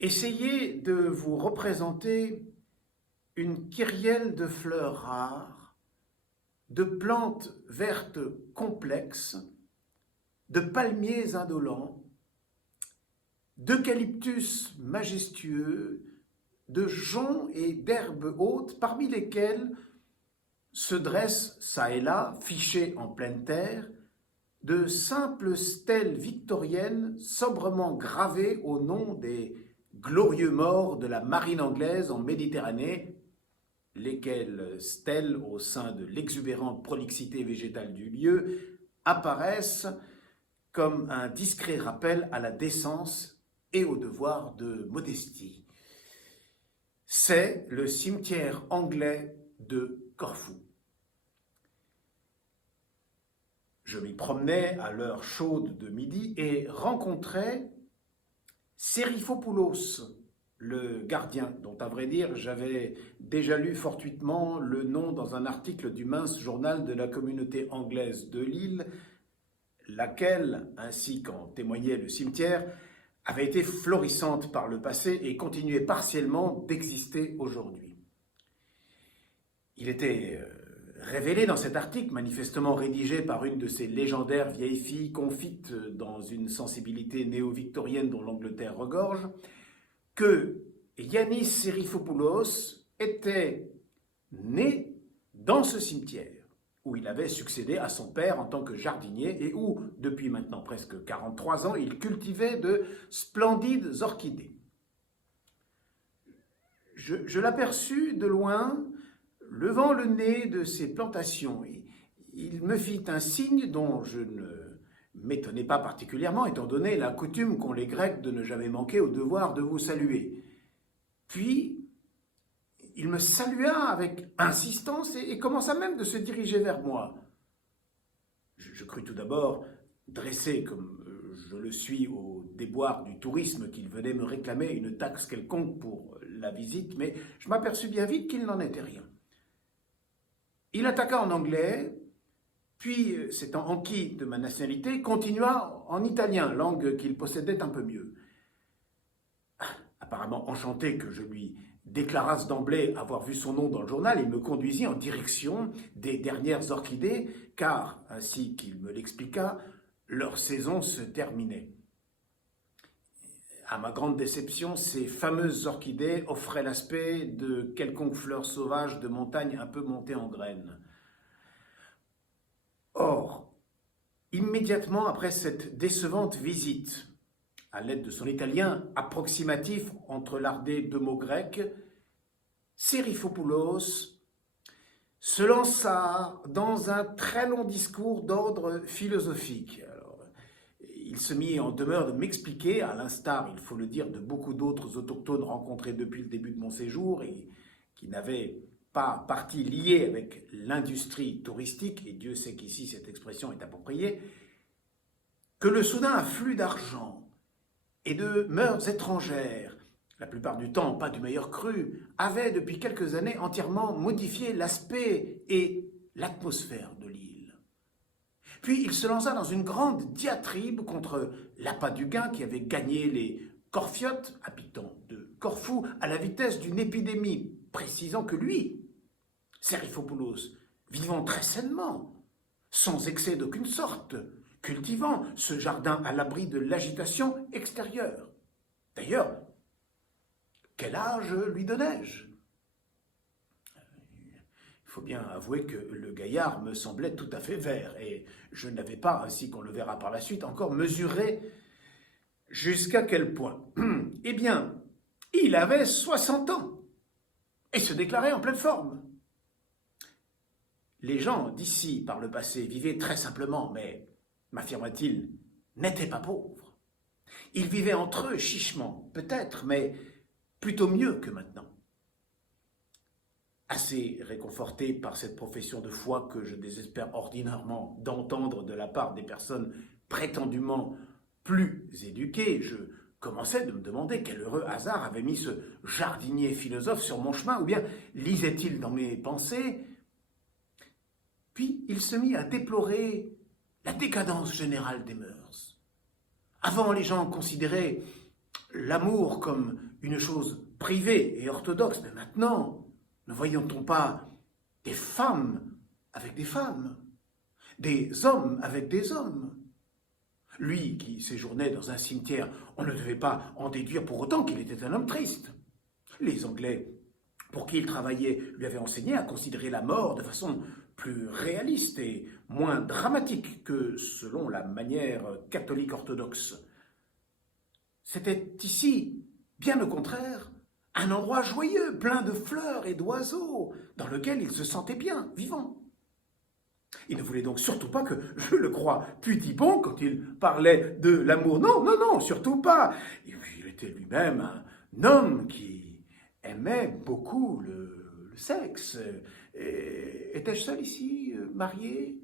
Essayez de vous représenter une kyrielle de fleurs rares, de plantes vertes complexes, de palmiers indolents, d'eucalyptus majestueux, de joncs et d'herbes hautes, parmi lesquelles se dressent, çà et là, fichées en pleine terre, de simples stèles victoriennes sobrement gravées au nom des glorieux morts de la marine anglaise en Méditerranée, lesquelles stèles, au sein de l'exubérante prolixité végétale du lieu, apparaissent comme un discret rappel à la décence et au devoir de modestie. C'est le cimetière anglais de Corfou. Je m'y promenais à l'heure chaude de midi et rencontrai Sérifopoulos, le gardien, dont à vrai dire j'avais déjà lu fortuitement le nom dans un article du mince journal de la communauté anglaise de l'île, laquelle, ainsi qu'en témoignait le cimetière, avait été florissante par le passé et continuait partiellement d'exister aujourd'hui. Il était révélé dans cet article, manifestement rédigé par une de ces légendaires vieilles filles confites dans une sensibilité néo-victorienne dont l'Angleterre regorge, que Yannis Sérifopoulos était né dans ce cimetière, où il avait succédé à son père en tant que jardinier et où, depuis maintenant presque 43 ans, il cultivait de splendides orchidées. Je l'aperçus de loin, levant le nez de ces plantations. Il me fit un signe dont je ne m'étonnais pas particulièrement, étant donné la coutume qu'ont les Grecs de ne jamais manquer au devoir de vous saluer. Puis, il me salua avec insistance et commença même de se diriger vers moi. Je crus tout d'abord, dressé comme je le suis au déboire du tourisme, qu'il venait me réclamer une taxe quelconque pour la visite, mais je m'aperçus bien vite qu'il n'en était rien. Il attaqua en anglais, puis, s'étant enquis de ma nationalité, continua en italien, langue qu'il possédait un peu mieux. Apparemment enchanté que je lui déclarasse d'emblée avoir vu son nom dans le journal, il me conduisit en direction des dernières orchidées, car, ainsi qu'il me l'expliqua, leur saison se terminait. À ma grande déception, ces fameuses orchidées offraient l'aspect de quelconque fleur sauvage de montagne un peu montée en graines. Or, immédiatement après cette décevante visite, à l'aide de son italien approximatif entrelardé de mots grecs, Sérifopoulos se lança dans un très long discours d'ordre philosophique. Alors, il se mit en demeure de m'expliquer, à l'instar, il faut le dire, de beaucoup d'autres autochtones rencontrés depuis le début de mon séjour et qui n'avaient pas partie liée avec l'industrie touristique, et Dieu sait qu'ici cette expression est appropriée, que le soudain afflux d'argent et de mœurs étrangères, la plupart du temps pas du meilleur cru, avait depuis quelques années entièrement modifié l'aspect et l'atmosphère de l'île. Puis il se lança dans une grande diatribe contre l'appât du gain qui avait gagné les Corfiotes, habitants de Corfou, à la vitesse d'une épidémie, précisant que lui, Sérifopoulos, vivant très sainement, sans excès d'aucune sorte, cultivant ce jardin à l'abri de l'agitation extérieure. D'ailleurs, quel âge lui donnais-je? Il faut bien avouer que le gaillard me semblait tout à fait vert, et je n'avais pas, ainsi qu'on le verra par la suite, encore mesuré jusqu'à quel point. Eh bien, il avait 60 ans, et se déclarait en pleine forme. Les gens d'ici, par le passé, vivaient très simplement, mais, m'affirma-t-il, n'étaient pas pauvres. Ils vivaient entre eux chichement, peut-être, mais plutôt mieux que maintenant. Assez réconforté par cette profession de foi que je désespère ordinairement d'entendre de la part des personnes prétendument plus éduquées, je commençais de me demander quel heureux hasard avait mis ce jardinier philosophe sur mon chemin, ou bien lisait-il dans mes pensées. Puis il se mit à déplorer la décadence générale des mœurs. Avant, les gens considéraient l'amour comme une chose privée et orthodoxe. Mais maintenant, ne voyons-t-on pas des femmes avec des femmes, des hommes avec des hommes? Lui qui séjournait dans un cimetière, on ne devait pas en déduire pour autant qu'il était un homme triste. Les Anglais, pour qui il travaillait, lui avaient enseigné à considérer la mort de façon plus réaliste et moins dramatique que selon la manière catholique orthodoxe. C'était ici, bien au contraire, un endroit joyeux, plein de fleurs et d'oiseaux, dans lequel il se sentait bien, vivant. Il ne voulait donc surtout pas que je le croie pudibond quand il parlait de l'amour. Non, non, non, surtout pas. Il était lui-même un homme qui aimait beaucoup le sexe. Étais-je seul ici, marié?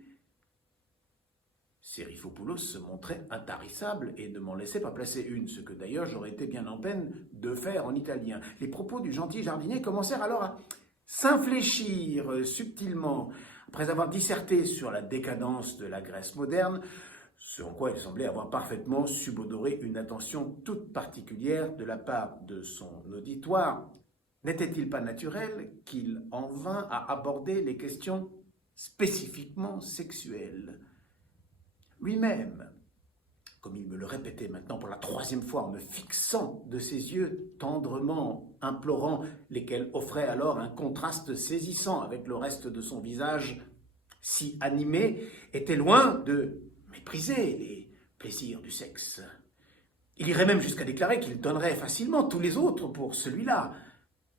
Sérifopoulos se montrait intarissable et ne m'en laissait pas placer une, ce que d'ailleurs j'aurais été bien en peine de faire en italien. Les propos du gentil jardinier commencèrent alors à s'infléchir subtilement. Après avoir disserté sur la décadence de la Grèce moderne, ce en quoi il semblait avoir parfaitement subodoré une attention toute particulière de la part de son auditoire, n'était-il pas naturel qu'il en vînt à aborder les questions spécifiquement sexuelles? Lui-même, comme il me le répétait maintenant pour la troisième fois en me fixant de ses yeux tendrement implorants, lesquels offraient alors un contraste saisissant avec le reste de son visage si animé, était loin de mépriser les plaisirs du sexe. Il irait même jusqu'à déclarer qu'il donnerait facilement tous les autres pour celui-là.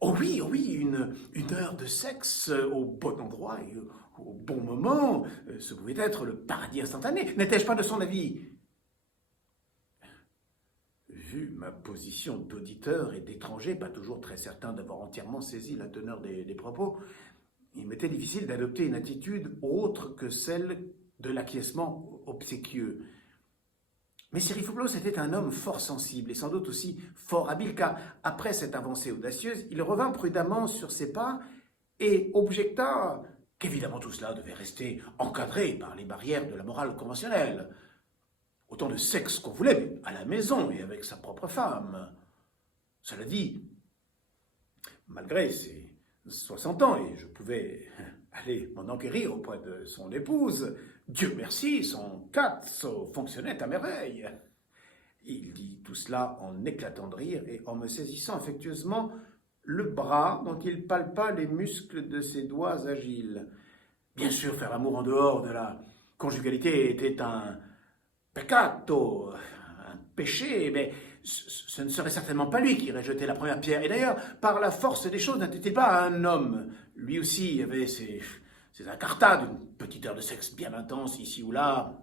Oh oui, une heure de sexe au bon endroit et au bon moment, ce pouvait être le paradis instantané. N'étais-je pas de son avis? Vu ma position d'auditeur et d'étranger, pas toujours très certain d'avoir entièrement saisi la teneur des propos, il m'était difficile d'adopter une attitude autre que celle de l'acquiescement obséquieux. Mais Sérifopoulos était un homme fort sensible et sans doute aussi fort habile, car après cette avancée audacieuse, il revint prudemment sur ses pas et objecta qu'évidemment tout cela devait rester encadré par les barrières de la morale conventionnelle. Autant de sexe qu'on voulait, mais à la maison et avec sa propre femme. Cela dit, malgré ses 60 ans, et je pouvais aller m'en enquérir auprès de son épouse, Dieu merci, son cazzo fonctionnait à merveille. Il dit tout cela en éclatant de rire et en me saisissant affectueusement le bras dont il palpa les muscles de ses doigts agiles. Bien sûr, faire l'amour en dehors de la conjugalité était un peccato, un péché, mais ce ne serait certainement pas lui qui irait jeter la première pierre. Et d'ailleurs, par la force des choses, n'était-il pas un homme? Lui aussi avait ses incartades, une petite heure de sexe bien intense ici ou là,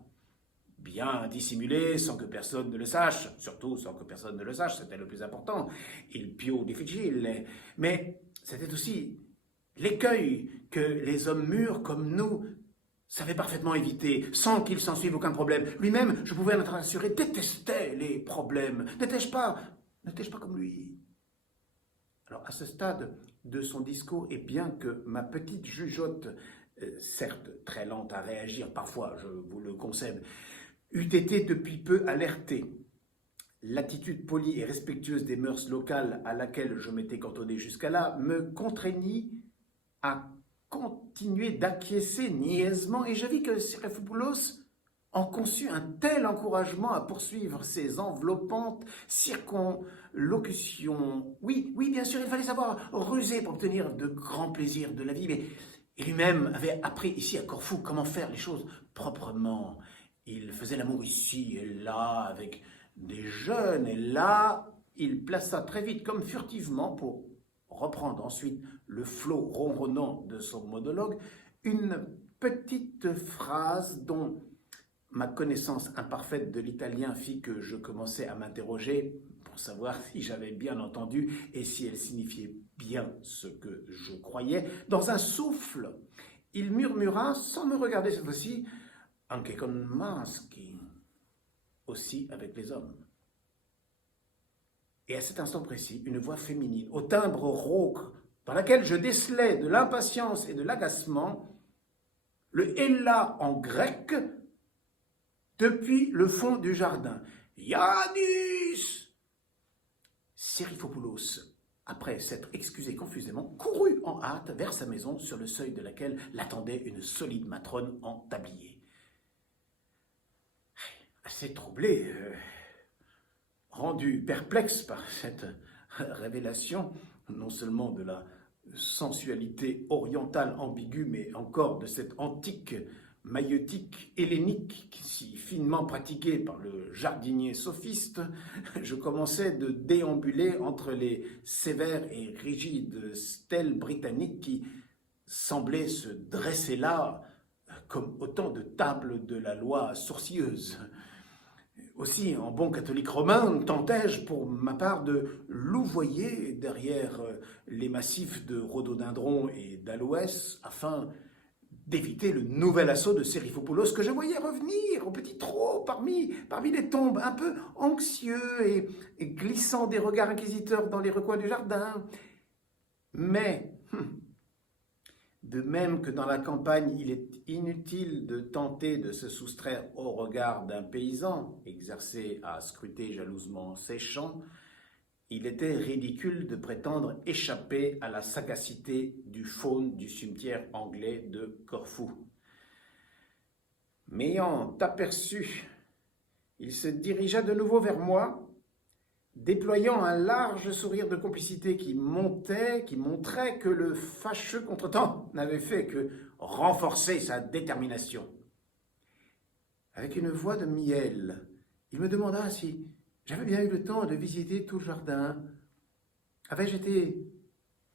bien dissimulée, sans que personne ne le sache, surtout sans que personne ne le sache, c'était le plus important, il più difficile. Mais c'était aussi l'écueil que les hommes mûrs comme nous savait parfaitement éviter, sans qu'il s'en suive aucun problème. Lui-même, je pouvais en être assuré, détestait les problèmes. N'étais-je pas comme lui? Alors, à ce stade de son discours, et bien que ma petite jugeote, certes très lente à réagir parfois, je vous le concède, eût été depuis peu alertée, l'attitude polie et respectueuse des mœurs locales à laquelle je m'étais cantonné jusqu'à là me contraignit à continuer d'acquiescer niaisement, et je vis que Sérifopoulos en conçut un tel encouragement à poursuivre ses enveloppantes circonlocutions. Oui, bien sûr, il fallait savoir ruser pour obtenir de grands plaisirs de la vie, mais il lui-même avait appris ici à Corfou comment faire les choses proprement. Il faisait l'amour ici et là avec des jeunes, et là, il plaça très vite, comme furtivement, pour reprendre ensuite le flot ronronnant de son monologue, une petite phrase dont ma connaissance imparfaite de l'italien fit que je commençais à m'interroger pour savoir si j'avais bien entendu et si elle signifiait bien ce que je croyais. Dans un souffle, il murmura, sans me regarder cette fois-ci, « Anche con maschi », aussi avec les hommes. Et à cet instant précis, une voix féminine, au timbre rauque, dans laquelle je décelais de l'impatience et de l'agacement, le héla en grec depuis le fond du jardin. « Yannis !» Sérifopoulos, après s'être excusé confusément, courut en hâte vers sa maison sur le seuil de laquelle l'attendait une solide matrone en tablier. Assez troublé, rendu perplexe par cette révélation, non seulement de la sensualité orientale ambiguë, mais encore de cette antique maïeutique hellénique si finement pratiquée par le jardinier sophiste, je commençais de déambuler entre les sévères et rigides stèles britanniques qui semblaient se dresser là comme autant de tables de la loi sourcilleuse. Aussi, en bon catholique romain, tentais-je pour ma part de louvoyer derrière les massifs de rhododendrons et d'aloès afin d'éviter le nouvel assaut de Sérifopoulos que je voyais revenir au petit trot parmi les tombes, un peu anxieux et glissant des regards inquisiteurs dans les recoins du jardin. Mais, de même que dans la campagne, il est inutile de tenter de se soustraire au regard d'un paysan exercé à scruter jalousement ses champs, il était ridicule de prétendre échapper à la sagacité du faune du cimetière anglais de Corfou. M'ayant aperçu, il se dirigea de nouveau vers moi, déployant un large sourire de complicité qui montrait que le fâcheux contretemps n'avait fait que renforcer sa détermination. Avec une voix de miel, il me demanda si j'avais bien eu le temps de visiter tout le jardin. Avais-je été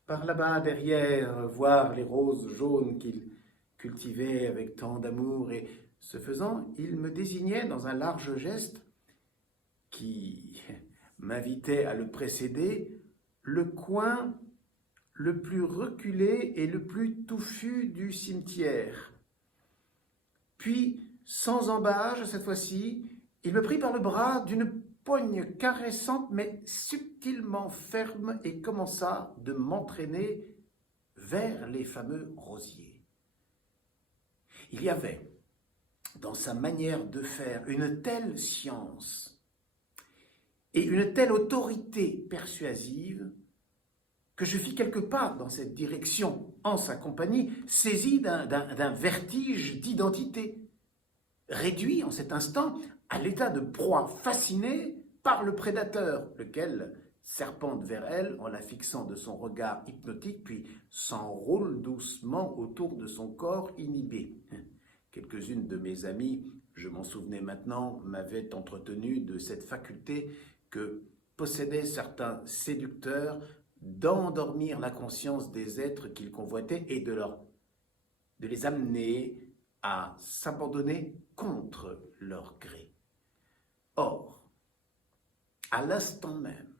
par là-bas derrière voir les roses jaunes qu'il cultivait avec tant d'amour, et ce faisant, il me désignait dans un large geste qui m'invitait à le précéder, le coin le plus reculé et le plus touffu du cimetière. Puis, sans embâche cette fois-ci, il me prit par le bras d'une poigne caressante mais subtilement ferme et commença de m'entraîner vers les fameux rosiers. Il y avait dans sa manière de faire une telle science et une telle autorité persuasive que je fis quelques pas dans cette direction en sa compagnie, saisi d'un vertige d'identité, réduit en cet instant à l'état de proie fascinée par le prédateur, lequel serpente vers elle en la fixant de son regard hypnotique, puis s'enroule doucement autour de son corps inhibé. Quelques-unes de mes amies, je m'en souvenais maintenant, m'avaient entretenu de cette faculté que possédaient certains séducteurs d'endormir la conscience des êtres qu'ils convoitaient et de les amener à s'abandonner contre leur gré. Or, à l'instant même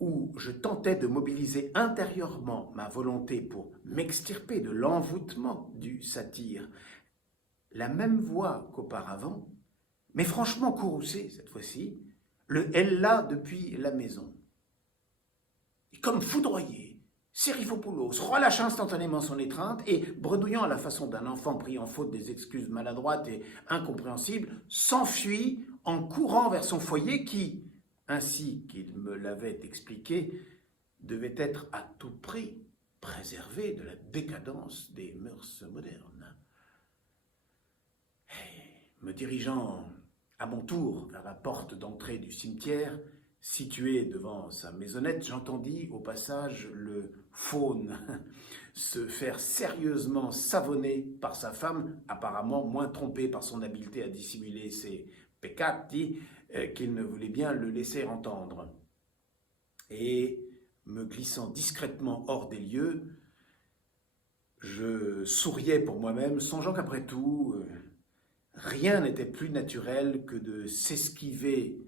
où je tentais de mobiliser intérieurement ma volonté pour m'extirper de l'envoûtement du satyre, la même voix qu'auparavant, mais franchement courroucée cette fois-ci, le héla depuis la maison. Et comme foudroyé, Sérifopoulos relâcha instantanément son étreinte et, bredouillant à la façon d'un enfant pris en faute des excuses maladroites et incompréhensibles, s'enfuit en courant vers son foyer qui, ainsi qu'il me l'avait expliqué, devait être à tout prix préservé de la décadence des mœurs modernes. Me dirigeant à mon tour vers la porte d'entrée du cimetière, situé devant sa maisonnette, j'entendis au passage le faune se faire sérieusement savonner par sa femme, apparemment moins trompée par son habileté à dissimuler ses peccati qu'il ne voulait bien le laisser entendre. Et, me glissant discrètement hors des lieux, je souriais pour moi-même, songeant qu'après tout, rien n'était plus naturel que de s'esquiver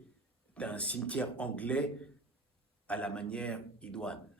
d'un cimetière anglais à la manière idoine.